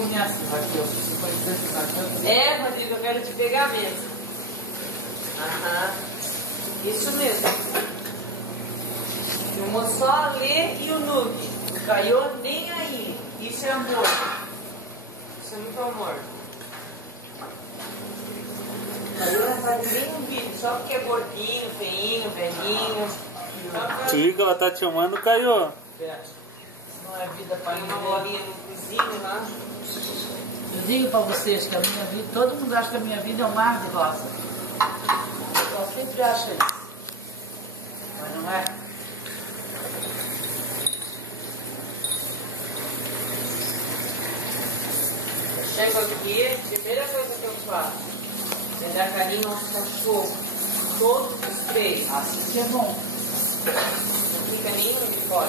conhece, Raquel. Você conhece Raquel? É, Rodrigo, eu quero te pegar mesmo. Aham. Isso mesmo. Filmou só a Lê e o Nuke. O Caio nem aí. Isso é amor. Isso é muito amor. O Caio não faz nem um vídeo, só porque é gordinho, feinho, velhinho. Tu viu que ela tá te chamando, Caio? Não é vida para Põe uma ninguém. bolinha no cozinho lá. Eu digo para vocês que a minha vida, todo mundo acha que a minha vida é um mar de rosa. Eu sempre acho isso. Mas não é. Eu chego aqui, a primeira coisa que eu faço é dar carinho aos cachorros. Todos os três. Assim que é bom. Não fica nenhum de fora.